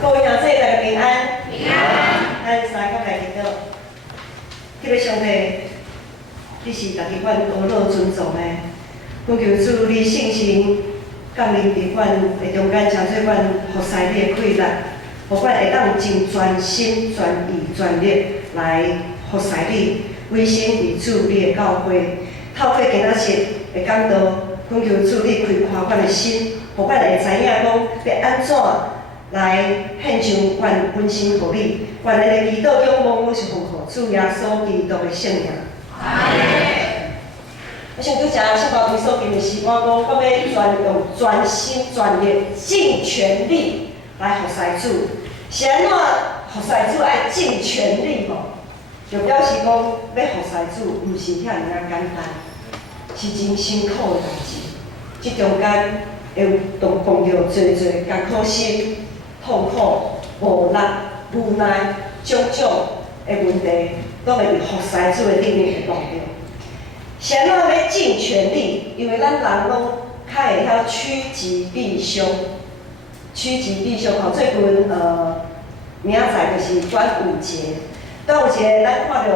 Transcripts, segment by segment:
各位兄弟，大家平安。平安。咱三个来祈祷，这位上帝，你是大家阮多罗尊重的，恳求主你圣神降临伫阮的中间，请做阮服侍你的快乐，互阮会当真专心、全意、全力来服侍你，委身为主你的教会。透过今仔日的讲道，恳求主你开阔阮的心，互阮会知影讲要安怎来献上阮本身互你。愿咱的祈祷仰望，我是奉靠主耶稣基督的圣名。我想拄则圣包皮所经的是，我讲我要用全心全力、尽全力来服侍主。是安怎服侍主爱尽全力无？就表示讲要服侍主，毋是遐尔简单，是真辛苦的代志。即中间会有碰到侪艰苦心、痛苦、无力、无奈种种的问题，都会伫服侍主的里面会碰到。是安怎要尽全力？因为咱人拢较会晓趋吉避凶。趋吉避凶吼，最近明仔载就是端午节。端午节咱看到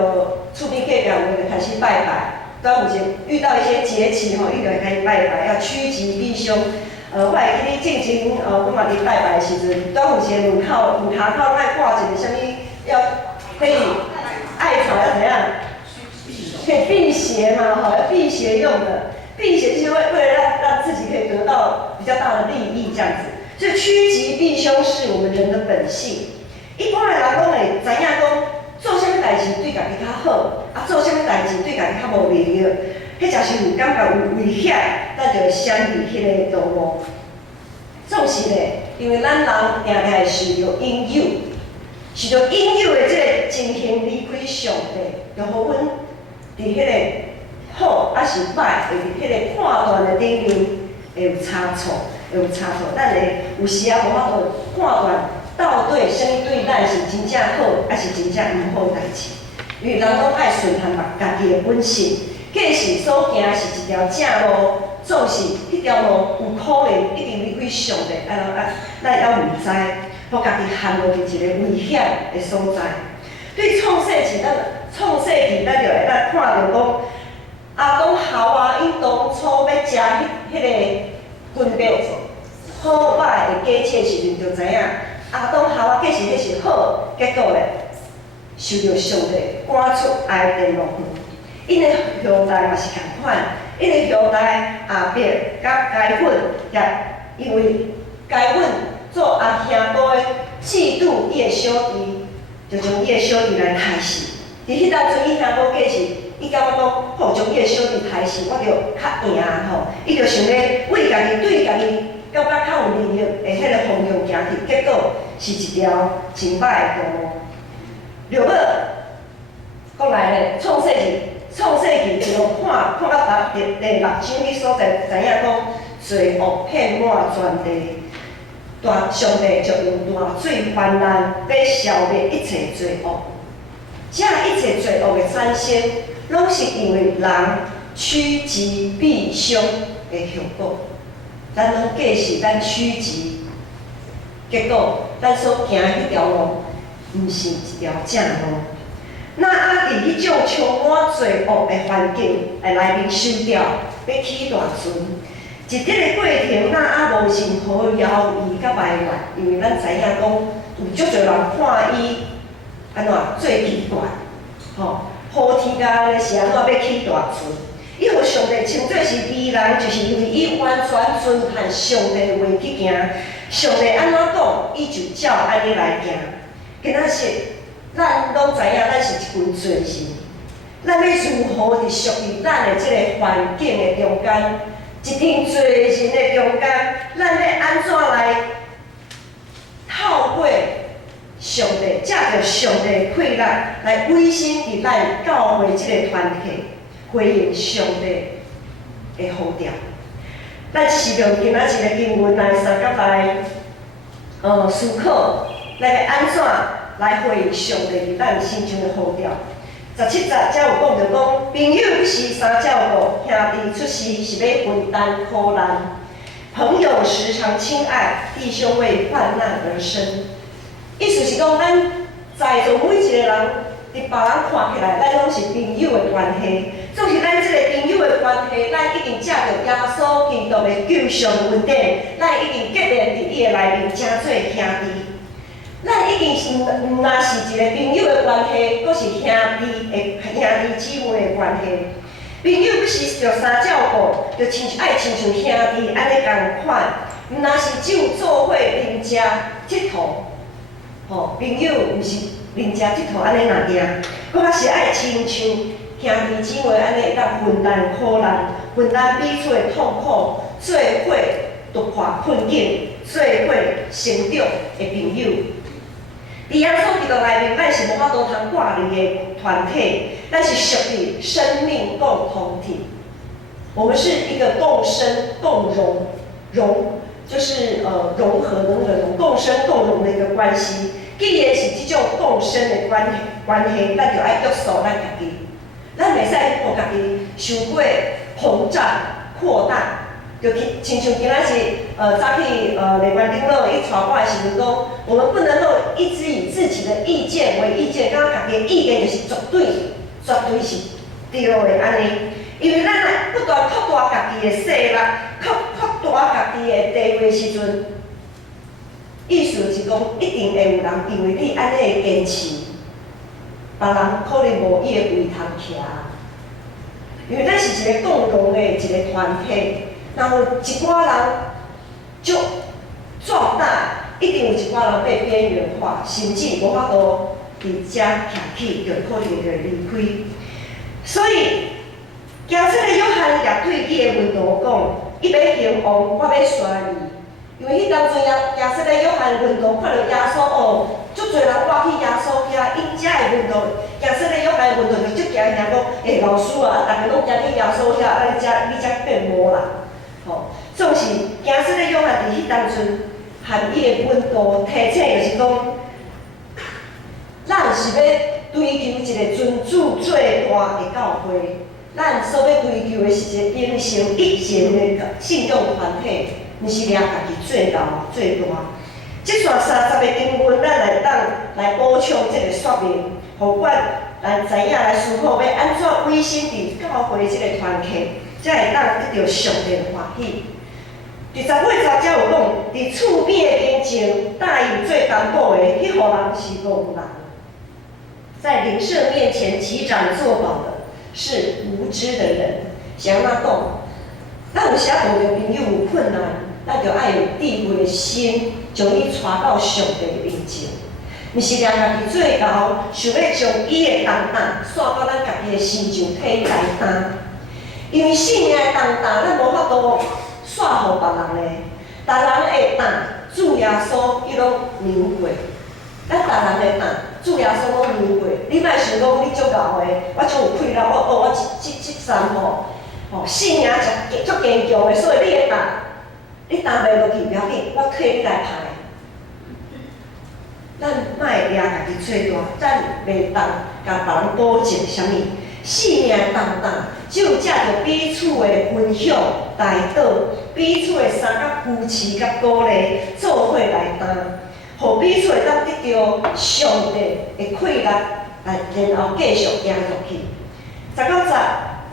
厝边隔壁有就开始拜拜。端午节遇到一些节气吼，伊就会开始拜拜，要趋吉避凶。我会记哩进前我嘛伫拜拜的时阵，端午节门口爱挂一个啥物，要可以艾草要怎样？可以辟邪嘛，吼，要辟邪用的。辟邪就是为了让自己可以得到比较大的利益这样子。所以趋吉避凶是我们人的本性。一般的人讲会知影讲，做啥物代志对家己较好，做啥物代志对家己较无利益，迄真是有感觉有危险，咱就会闪避迄个道路。总是咧，因为咱人定定会受到引诱，受到引诱的即个情形离开上帝，就互阮伫迄个好还是歹，会伫迄个判断的顶面会有差错，咱会有时啊无法度判断到底啥物对咱是真正好，还是真正毋好的代志。因为人拢爱顺探家己的本性，假使所行是一条正路，总是迄条路有可能一定离开上帝，咱还毋知，互家己陷入伫一个危险的所在。对创世纪，咱就会当看到讲，阿公夏娃因当初要食迄个分别好歹的假设时阵，就知影阿公夏娃假使迄是好，结果咧受到上帝赶出爱的路园。因的兄弟嘛是共款，因的兄弟阿伯甲该粉也因为该粉做阿兄哥的嫉妒伊的小弟，就将伊的小弟来杀死。伫迄当阵，伊兄哥假是伊感觉讲，好将伊的小弟杀死，我就较赢吼。伊就想要为家己对家己感觉较有利益的迄个方向行去，结果是一条真歹的道路。落尾讲来咧，创世纪就看到第6章迄所在，知影讲罪恶遍满全地，上帝就用大水泛滥，要消灭一切罪恶。这一切罪恶的产生，拢是因为人趋吉避凶的后果。咱拢假使咱趋吉，结果咱所行迄条路，毋是一条正路。那伫迄种充满罪恶的环境内面受调，要起大船。一日的过程，那无甚好犹豫甲埋怨，因为咱知影讲有足侪人看伊安怎做奇怪，好天家咧是安怎要起大船？伊互上帝称作是义人，就是因为伊完全遵循上帝的话去行。上帝安怎讲，伊就照安尼来行。今仔日，咱拢知影，咱是一群罪人，咱要如何伫属于咱的即个环境的中间，一群罪人的中间，咱要安怎来透过上帝，借着上帝的快乐来委身伫咱教会即个团体，回应上帝的呼召。咱是用今仔日的经文来三角来思考，咱要安怎来回应上帝伫咱心中的呼召。17节才有讲到讲，朋友是三照顾，兄弟出世是要分担苦难。朋友时常亲爱，弟兄为患难而生。意思是讲，咱在座每一个人，伫别人看起来，咱拢是朋友的关系。总是咱即个朋友的关系，咱已经借着耶稣基督的救赎恩典，咱已经结连伫伊的内面，成做兄弟。咱已经是毋若是一个朋友的关系，阁是兄弟姊妹的关系。朋友不是着相照顾，着爱亲像兄弟安尼共款，毋若是只有做伙邻食佚佗。朋友毋是邻食佚佗安尼若行，阁较是爱亲像兄弟姊妹安尼会当分担苦难，分担彼此的痛苦，做伙突破困境，做伙成长的朋友。伫耶稣基督内面，咱是无法度通挂离的团体，咱是属于生命共同体。我们是一个共生共荣就是融合的那个融，共生共荣的一个关系。既然是这种共生的关系，咱就爱约束咱家己，咱袂使互家己伤过膨胀扩大。就亲像今仔日早起雷关顶落伊带我的时阵讲，我们不能够一直以自己的意见为意见，感觉家己的意见就是绝对是对的安尼。因为咱来不断扩大家己的势力，扩大家己的地位时阵，意思就是讲一定会有人因为你安尼的坚持，别人可能无伊的位通徛。因为咱是一个共荣的一个团体。然后一寡人就壮大，一定有一寡人被边缘化，甚至无法度伫遮徛起，就可能就离开。所以，行出的约翰也对伊的门徒讲：伊要兴旺，我要衰你。因为迄当阵行出的约翰门徒看到耶稣足侪人赶去耶稣遐，因遮的门徒，行出的约翰门徒就足惊讲：老师啊，大家拢行去耶稣遐，你遮变无啦。总是行出的约翰伫迄当阵，含伊的温度提醒，就是讲，咱是要追求一个尊主最大的教会，咱所要追求的是一个英雄一情的信众团体，毋是掠家己最大最大。即段30个经文，咱来补充这个说明，互阮来知影来思考要安怎委身伫教会即个团体，才会当得到上帝的欢喜。第18节有讲，伫厝边的面前答应做担保的，迄户人是戆人；在邻舍面前击掌作保的，是无知的人。是安怎讲？咱有时啊碰到朋友有困难，咱就爱有智慧的心，将伊带到上帝的面前。毋是掠家己做牢，想要将伊的重担甩到咱家己的身上体来担。因为生命的重担，咱无法度甩互别人嘞。逐人的担，主耶稣伊拢领过。咱逐人的担，主耶稣拢领过。你莫想讲你足敖的，我足有气力，我即三生命足坚强的，所以你的担，你担袂落去不要紧，我替你来抬。咱莫掠家己做大，咱袂当甲别人保证啥物。生命的重担，只有借着彼此的分享、带导，彼此的相甲扶持、甲鼓励，做伙来担，互彼此会当得到上帝的快乐，然后继续行落去。19节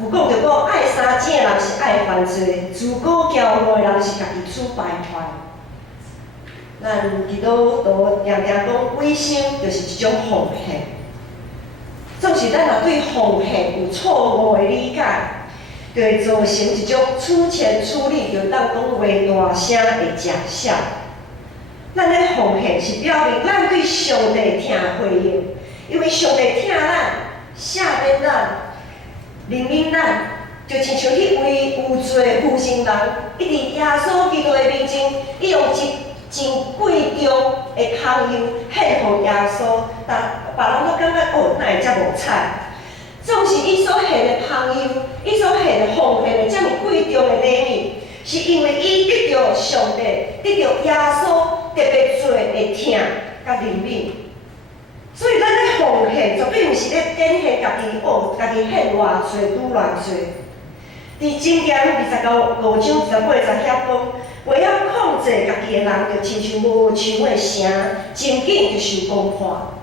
有讲着讲，爱三井的人是爱犯罪，自古骄傲的人是家己处败坏。咱基督徒常常讲，委身就是一种奉献。总是咱若对奉献有错误的理解，就会造成一种出钱出力，就当讲话大声的假象。咱咧奉献是表明咱对上帝听回应，因为上帝听咱、赦免咱、怜悯咱，就亲像迄位有罪负心人，伊伫耶稣基督的面前，伊用真贵重的香油献互耶稣，但别人都感觉哪会遮无彩？总是伊所献的香油，伊所献的奉献的遮尔贵重的礼物，是因为伊得到上帝、得到耶稣特别多的疼甲怜悯。所以咱咧奉献，绝对毋是咧展现家己家己献偌侪拄偌侪。伫箴言25章18节遐讲。为了控制家己的人，就亲像无唱的声，真紧就受攻破。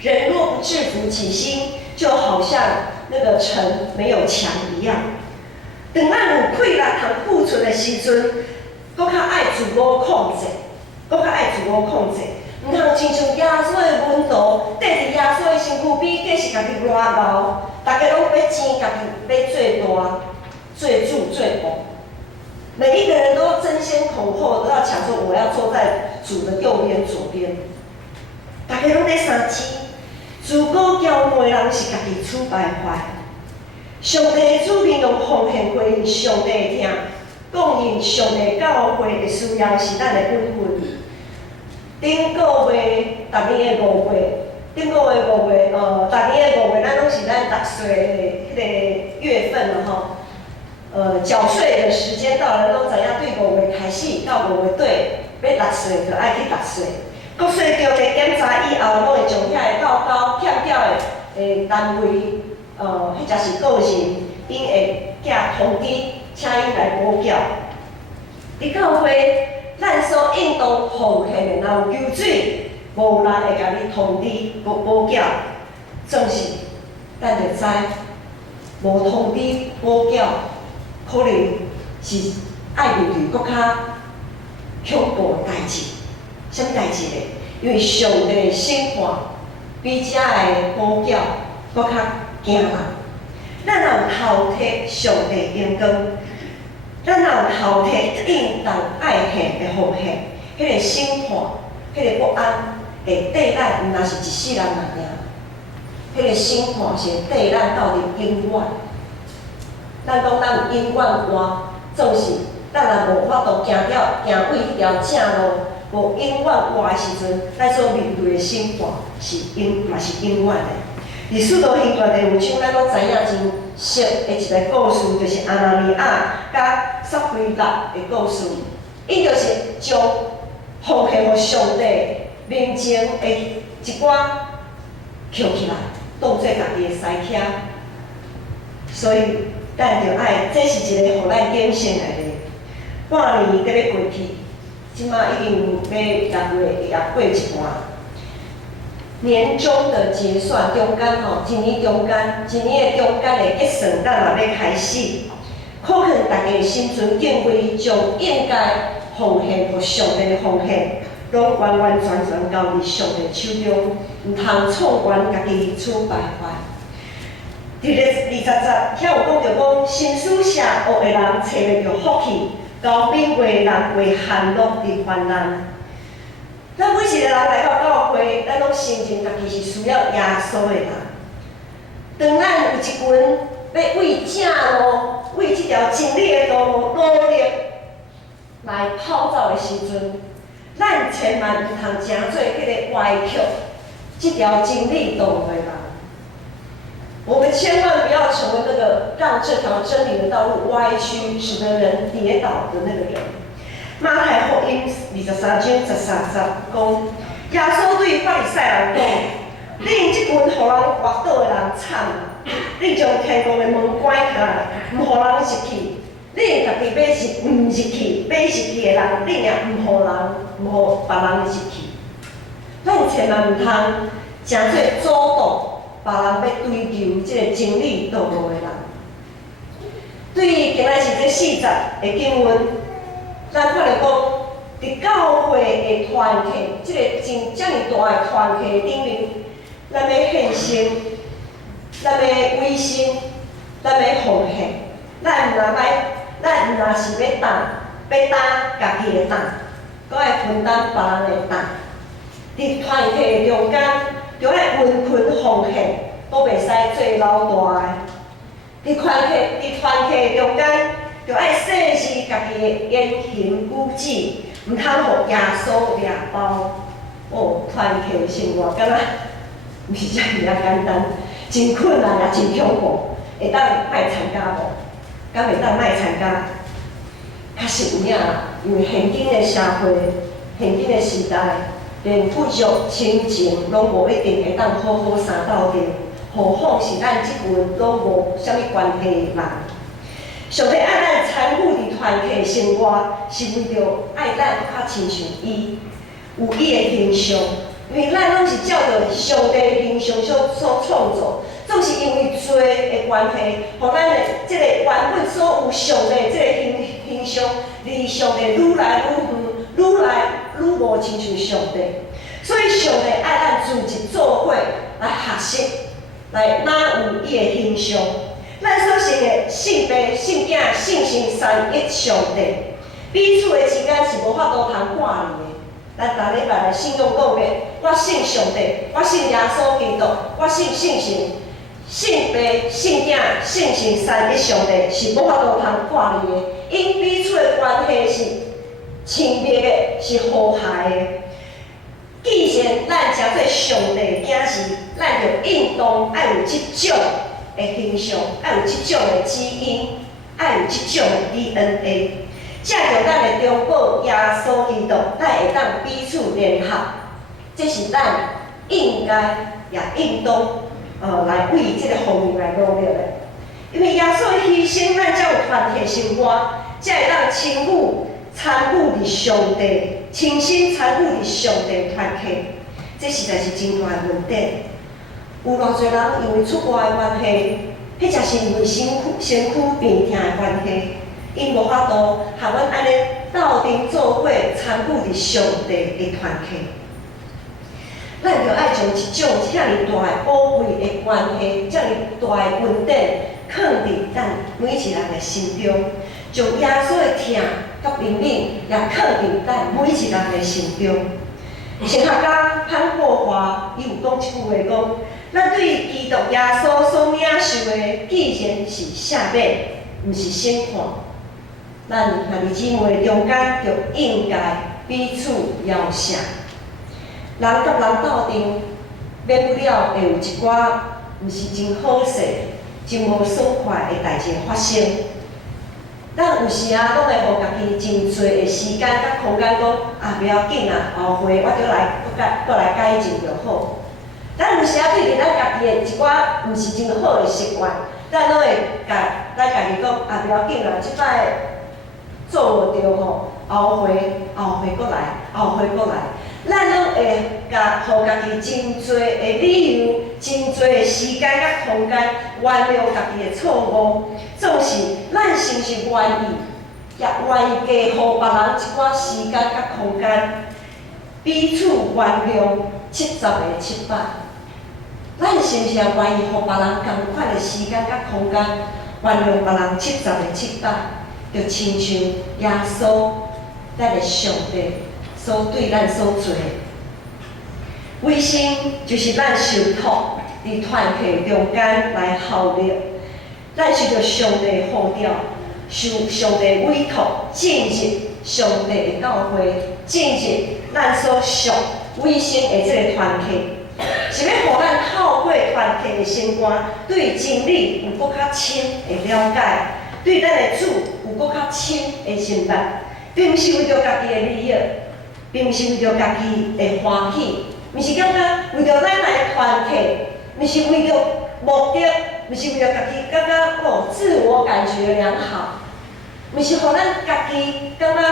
人若不制服己心，就好像那个城没有墙一样。当咱有气力通付出的时阵，搁较爱自我控制，搁较爱自我控制，毋通亲像耶稣的温度，缀伫耶稣的身躯边，计是家己热闹，大家拢要争家己要最大、最主、最王。每一个人都争先恐后，都要抢说我要坐在主的右边、左边。大家拢在相争，自古骄傲的人是家己处败坏。上帝的子民用奉献回应上帝的听，供应上帝教会的需要是咱的本分。顶个月，逐年的5月，顶个月5月，逐年的5月，咱拢是咱纳税的迄个月份了吼。缴税的时间到了，拢知影对5月开始到5月底要纳税，就爱去纳税。国税局的检查以后，拢会将遐个报告欠缴的单位，或者是个人，因会寄通知，请因来补缴。伫教会，咱所应当奉献的，若有求水，无人会甲你通知补缴。总是，咱就知，无通知补缴。可能是爱面对搁较恐怖的代志，什么代志呢？因为上帝的审判比遮的补缴搁较惊人。咱若有头摕上帝眼光，咱若有头摕应当爱献的奉献，迄个审判、迄个不安会缀咱，毋若是一世人而已。迄个审判是缀咱到伫永远。咱讲咱有永远观，总是咱若无法度行为迄条正路，无永远观的时阵，咱所面对的审判嘛是永远的。伫《使徒行传》第5章，咱拢知影真熟的一个故事，就是阿拿尼亚甲撒非勒的故事。伊就是将奉献互上帝面前的一寡捡起来，当做家己的西车，所以。咱就爱，这是一个互咱警醒来的。半年搁要过去，即马已经要6月也过一半。年终的结算中间吼，一年的中间的结算，咱也要开始。可能大家心存敬畏，将应该奉献互上帝的奉献，拢完完全全交伫上帝手中，毋通创原家己处败坏。伫个20节，遐有讲着讲，心思邪恶的人找袂着福气，交品话人为hand乐伫患难。咱每一个人来到教会，咱拢承认家己是需要耶稣的人。当咱有一群要为正路、为这条真理的道路努力来跑走的时阵，咱千万毋通成做迄个歪曲这条真理道路的人。我们千万不要成为那个让这条真理的道路歪曲，使得人跌倒的那个人。马太福音23章13节讲，耶稣对法利赛人讲：恁这群互人滑倒的人惨啊！恁将天国的门关起来，唔互人入去。恁家己要是唔入去，要入去的人，恁也唔互别人入去。咱千万唔通诚做阻挡。别人要追求这个真理道路的人，对于今仔日这4节的经文，咱看到讲，伫教会的团契，这个遮尔大的团契顶面，咱要献身，咱要委身，咱要奉献，咱毋若是要担家己的担，搁爱分担别人的担。伫团契的中间。就爱温群奉献，都袂使做老大的。伫团契中间，就爱设置家己的言行举止，毋通互耶稣掠包。团契生活敢若毋是遮尔简单，真困难也真恐怖。会当莫参加无？敢会当莫参加？确实有影，因为现今的社会，现今的时代。连富足亲情拢无一定会当好好相斗阵，何况是咱即群拢无啥物关系的人。上帝爱咱参与伫团契生活，是为着爱咱较亲像伊，有伊的形象。因为咱拢是照着上帝的形象所创造，总是因为罪的关系，互咱的即个原本所有上帝的即个形象，离上帝愈来愈远，愈来愈无亲像上帝。所以上帝爱咱自一做伙来学习，来哪有伊的形象。咱所信的性父、性子、性性三一上帝，彼此的之间是无法度通挂离的。咱逐礼拜来信仰讲的，我信上帝，我信耶稣基督，我信性性、性父、性子、性性三一上帝是无法度通挂离的，因彼此的关系是亲密的，是和谐的。既然咱诚做上帝囝是，咱就应当爱有即种的形象，爱有即种的基因，爱有即种的 DNA。借着咱的中保耶稣基督，咱会当彼此联合，这是咱应该也应当来为这个方面来努力的。因为耶稣的牺牲，咱才有团体生活，才会当参与伫上帝，亲身参与伫上帝的团契，这实在是真大的问题。有偌侪人因为出外的关系，迄才是因为身躯病痛的关系。因无法度和阮安尼斗阵做伙参与伫上帝的团契，咱着爱将一种遮尔大的宝贵的关系、遮尔大的恩典，放伫咱每一人的心中，将耶稣的疼甲怜悯也放伫咱每一人的心中。神学家潘国华伊有讲一句话讲：咱对基督耶稣所领受的，既然是赦免，毋是审判。咱兄弟姊妹中间就应该彼此饶赦，人甲人斗阵，免不了会有一寡毋是真好势、真无爽快的代志发生。咱有时啊，拢会互家己真侪的时间甲空间，讲不要紧啊，后回我再来改进就好。咱有时啊，对着咱家己的一寡毋是真好的习惯，咱拢会甲咱家己讲不要紧啊，即摆做无着吼，后回过来，后回过来，咱拢会互家己真侪的理由、真侪的时间甲空间，原谅家己的错误。总是咱是毋是愿意，也愿意加互别人一寡时间甲空间，彼此原谅70个700。咱是毋是也愿意互别人同款的时间甲空间，原谅别人70个700？就亲像耶稣，咱的上帝所对咱所做的，卫生就是咱受托伫团契中间来效力，咱受到上帝的呼召，受上帝的委托，进入上帝的教会，进入咱所属卫生的这个团契，是要互咱透过团契的生活，对真理有搁较深的了解，对咱的主有搁较深的认识，并毋是为着家己的利益，并毋是为着家己的欢喜，毋是感觉为着咱来团契，毋是为着目的，毋是为着家己感觉自我感觉良好，毋是互咱家己感觉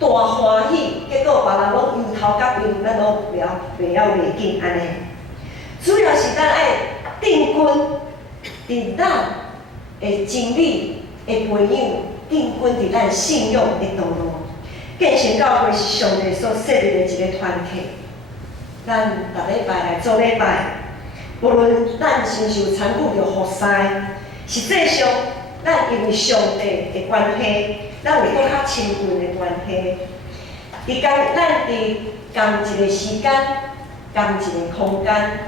大欢喜，结果别人拢由头到尾，咱拢袂袂紧安尼。主要是咱爱定根伫咱的真理的培养，定根伫咱信仰的道路。建成教会是上帝所设立的一个团体。咱逐礼拜来做礼拜，无论咱是毋是有参与着服侍，实际上咱因为上帝的关系，咱有搁较亲近的关系。咱伫同一个时间、同一个空间，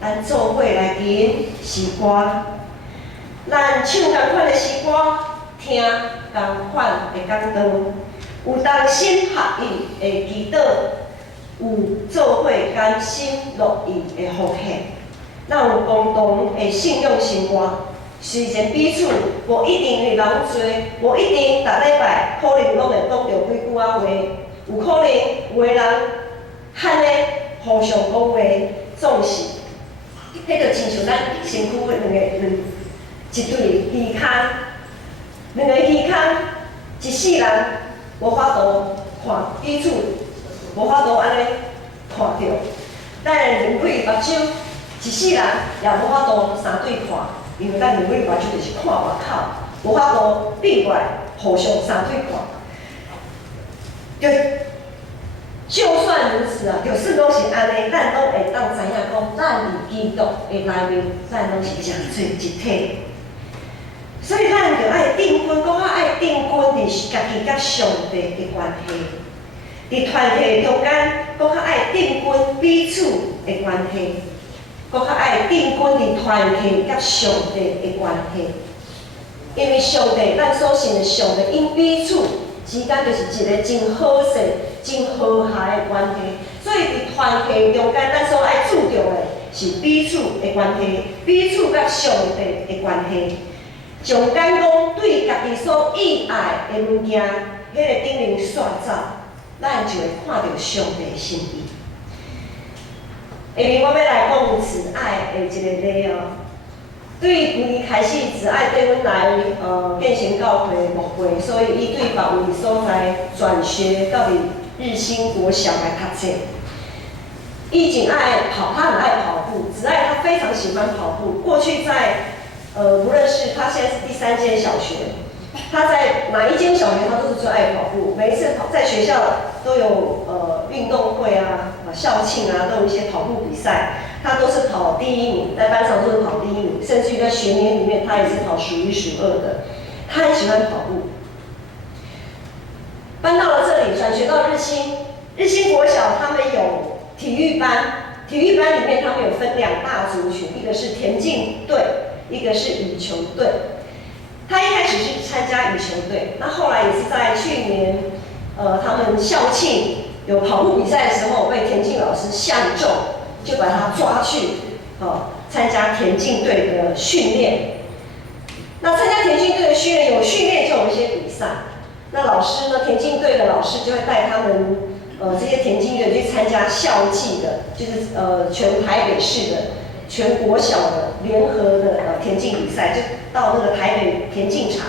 咱做伙来吟诗歌，咱唱同款的诗歌，听同款的讲道，有同心合意的祈祷，有做伙甘心乐意的奉献，咱有共同的信仰生活。虽然彼此无一定会人多，无一定逐礼拜可能拢会讲着几句仔话，有可能有个人罕咧互相讲话，总是，迄就亲像咱身躯一对耳孔，两个耳孔一世人无法度看彼此，无法度安尼看到。咱人类目睭，一世人也无法度相对看，因为咱人类目睭就是看外口，无法度对外互相相对看。就算如此啊，就算拢是安尼，咱拢会当知影讲，咱伫基督的内面，咱拢是诚做一体。所以咱就爱定根，讲爱定根伫家己甲上帝的关系，伫团体中间，讲爱定根彼此的关系，讲爱定根伫团体甲上帝的关系。因为上帝，咱所信的上帝，因彼此之间就是一个真好势、真和谐的关系。所以伫团体中间，咱所爱注重的是彼此的关系，彼此甲上帝的关系。上简讲对家己所意爱的物件，迄个顶面刷走，咱就会看到上帝的心意。下面我要来讲慈爱的一个例哦。对规年开始，慈爱对阮来建成教会牧会，所以伊对别位所在转学到日新国小来读册。伊真爱跑，他很爱跑步。慈爱他非常喜欢跑步。过去在无论是他现在是第3间小学，他在哪一间小学，他都是最爱跑步。每一次在学校都有运动会啊、校庆啊，都有一些跑步比赛，他都是跑第1名，在班上都是跑第1名，甚至于在学年里面，他也是跑数1数2的。他很喜欢跑步。搬到了这里，转学到日新国小，他们有体育班，体育班里面他们有分2大族群，一个是田径队，一个是羽球队。他一开始是参加羽球队，那后来也是在去年，他们校庆有跑步比赛的时候，被田径老师相中，就把他抓去，参加田径队的训练。那参加田径队的训练，有训练就有一些比赛。那老师呢，田径队的老师就会带他们，这些田径队去参加校际的，就是全台北市的。全国小的联合的田径比赛，就到那个台北田径场，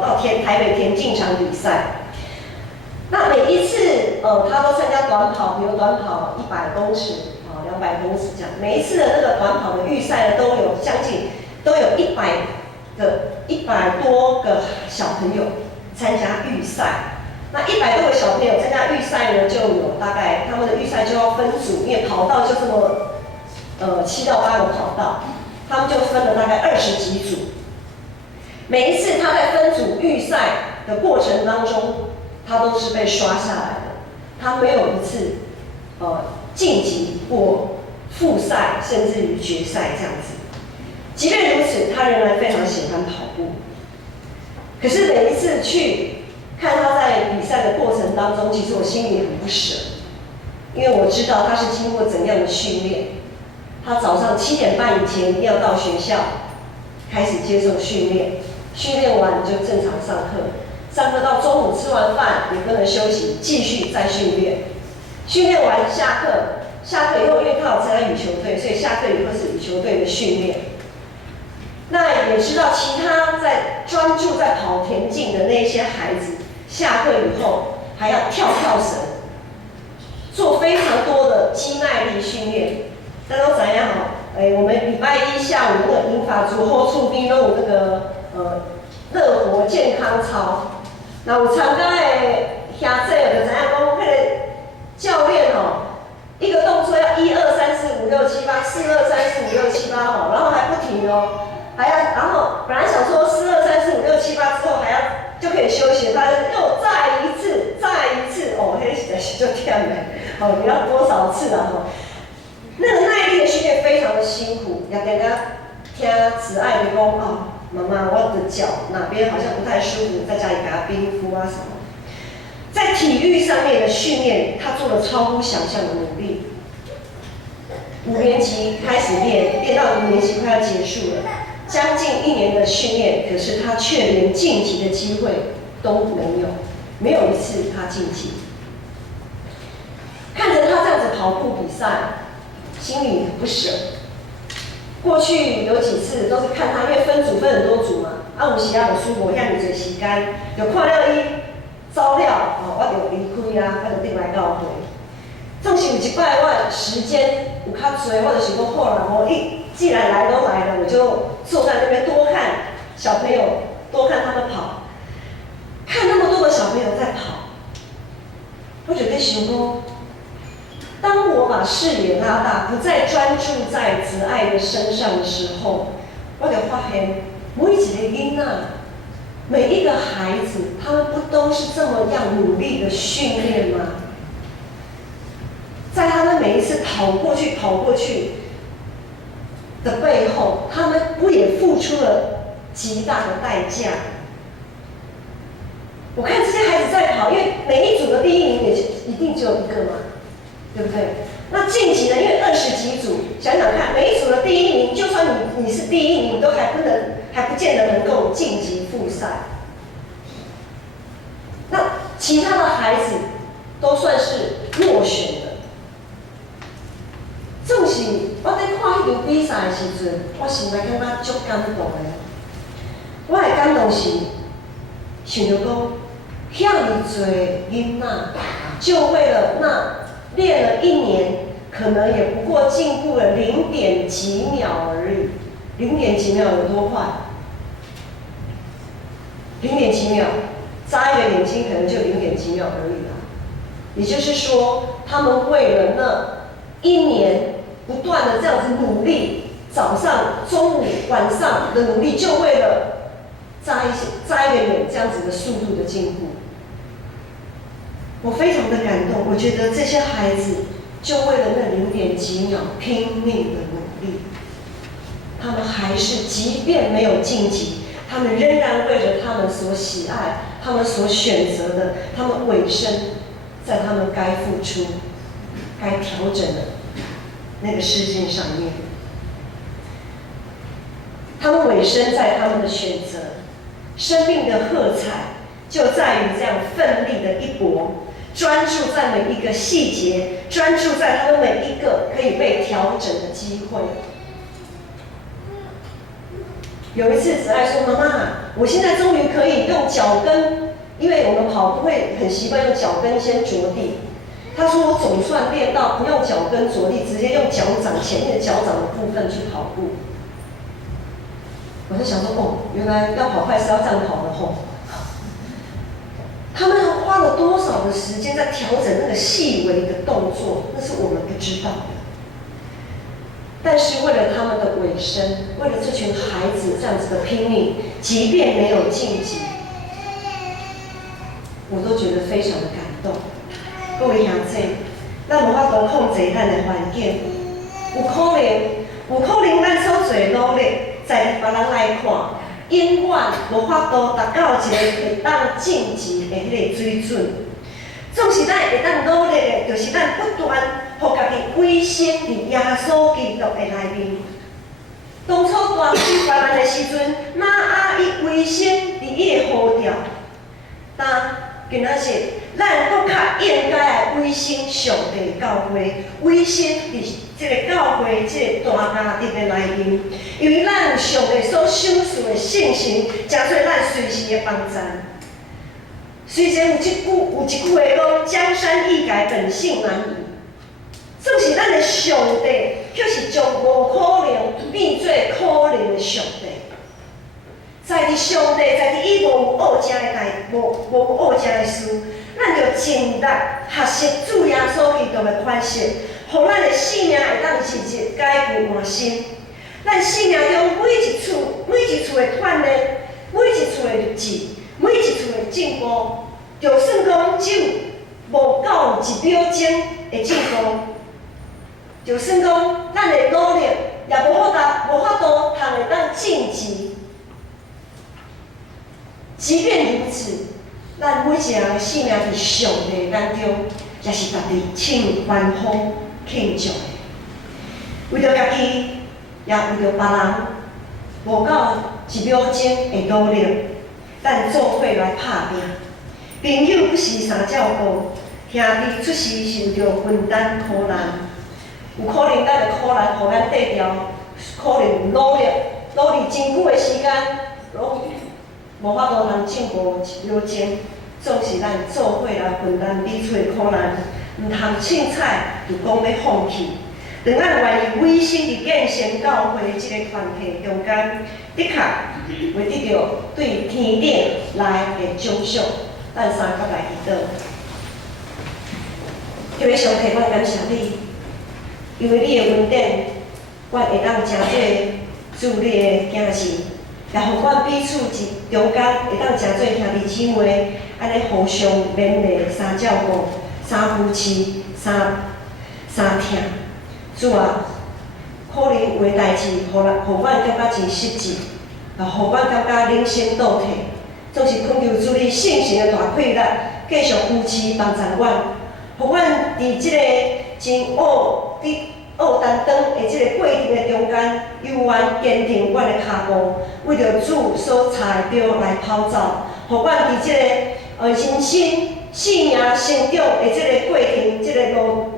到台北田径场比赛。那每一次他都参加短跑，比如短跑100公尺200公尺这样。每一次的那个短跑的预赛呢，都有100多个小朋友参加预赛。那100多个小朋友参加预赛呢，就有大概他们的预赛就要分组，因为跑道就这么。7到8个跑道，他们就分了大概20几组。每一次他在分组预赛的过程当中，他都是被刷下来的，他没有一次晋级过复赛，甚至于决赛这样子。即便如此，他仍然非常喜欢跑步。可是每一次去看他在比赛的过程当中，其实我心里很不舍，因为我知道他是经过怎样的训练。他早上7点半以前要到学校开始接受训练，训练完就正常上课，上课到中午吃完饭也不能休息，继续再训练。训练完下课以后，因为他有参加羽球队，所以下课以后是羽球队的训练。那也知道其他在专注在跑田径的那些孩子，下课以后还要跳绳，做非常多的肌耐力训练。大家都知影我们礼拜1下午那个银发族后厝边都有那个乐活健康操。那有参加的兄弟就知影讲，迄个教练一个动作要1、2、3、4、5、6、7、8，4、2、3、4、5、6、7、8然后还不停然后本来想说4、2、3、4、5、6、7、8之后就可以休息，他又再一次，迄实在是就忝的，你要多少次那个耐力的训练非常的辛苦，也大家听慈爱的讲妈妈，我的脚哪边好像不太舒服，在家里给他冰敷什么。在体育上面的训练，他做了超乎想象的努力。5年级开始练到5年级快要结束了，将近1年的训练，可是他却连晋级的机会都没有一次他晋级。看着他这样子跑步比赛。心里很不舍。过去有几次都是看他，因为分组分很多组嘛，有时也无输无遐尼侪时间，就看到伊走了我就离开啊，我就转来教会。总是有一摆我时间有较多，我就是讲好啦，既然来都来了，我就坐在那边多看小朋友，多看他们跑，看那么多的小朋友在跑，我就在想说，当我把视野拉大，不再专注在子爱的身上的时候，我就发现每一个囡仔，每一个孩子，他们不都是这么样努力的训练吗？在他们每一次跑过去的背后，他们不也付出了极大的代价？我看这些孩子在跑，因为每一组的第一名也一定只有一个嘛，对不对？那晋级呢？因为20几组，想想看，每一组的第一名，就算你是第一名，都还不见得能够晋级复赛。那其他的孩子都算是落选的。总是我在看迄场比赛的时阵，我心内感觉足感动的。我的感动是想着讲，遐尼多囡仔，就为了那练了1年，可能也不过进步了0.几秒而已。0点几秒有多快？0点几秒，眨一个眼睛可能就0点几秒而已啦。也就是说，他们为了那1年不断的这样子努力，早上、中午、晚上的努力，就为了眨一个眼这样子的速度的进步。我非常的感动，我觉得这些孩子就为了那0点几秒拼命的努力，他们还是即便没有晋级，他们仍然为了他们所喜爱、他们所选择的，他们委身在他们该付出、该调整的那个事件上面，他们委身在他们的选择，生命的喝彩就在于这样奋力的一搏。专注在每一个细节，专注在他们每一个可以被调整的机会。有一次，子爱说：“妈妈，我现在终于可以用脚跟，因为我们跑步会很习惯用脚跟先着地。”他说：“我总算练到不用脚跟着地，直接用脚掌前面的脚掌的部分去跑步。”我在想说：“哦，原来要跑快是要这样跑的吼。”他们花了多少的时间在调整那个细微的动作，那是我们不知道的。但是为了他们的尾声，为了这群孩子这样子的拼命，即便没有晋级，我都觉得非常的感动。各位兄弟，咱无法度控制咱的环境，有可能咱所做努力，在别人来看。永远无法度达到一个会当晋级的迄个水准。总是咱会当努力的，就是咱不断互家己委身伫耶稣基督的内面。当初大水泛滥的时阵，哪阿伊委身伫伊的呼召，但今仔日咱搁较应该来委身上帝教会，委身伫这个教会这个大家庭的内面，因为咱有上帝所赏赐的圣神，加做咱随时的帮助。虽然有一句话讲：“江山易改，本性难移。”总是咱的上帝，就是将无可能变做可能的上帝。在伫上帝，在伫伊无有恶食的无恶食的事，咱就尽力学习主耶稣基督的款式。互咱的性命会当是一解决换新，咱性命中每一处的锻炼，每一处的日子，每一处的进步，就算讲只有无够1秒钟的进步，就算讲咱的努力也无法度通会当晋级。即便如此，咱每一个人的性命伫上帝眼中，也是家己庆欢呼。庆祝的，为着家己，也为着别人，无够1秒钟的努力，咱做伙来打拼。朋友不是相照顾，兄弟出事受着分担苦难。有可能咱的苦难，互咱缀掉，可能有努力真久的时间，无法度通进步1秒钟，总是咱做伙来分担彼此的苦难，毋通凊彩就讲要放弃。让咱愿意委身伫建成教会的即个团体中间，的确会得到对天顶来的奖赏。咱三甲来祈祷。各位上帝，我感谢你，因为你的恩典，我会当真做主你的囝儿，也互我彼此中间会当真做兄弟姊妹，安尼互相勉励、相照顾、相扶持、相听。主啊，可能有诶代志，互阮感觉真实际，也互阮感觉人生倒退。总是恳求主你圣神诶大配力，继续扶持帮助阮，互阮伫即个真恶担当诶即个过程诶中间，永远坚定阮诶脚步，为着主所插诶标来跑走，互阮伫即个人生生命成长的即个过程，即个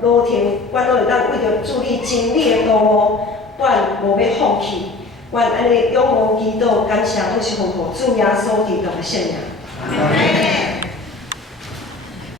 路程，阮拢会当为着主你真理的道路，阮无要放弃。阮安尼仰望祈祷，感谢，都是奉主耶稣基督的圣名。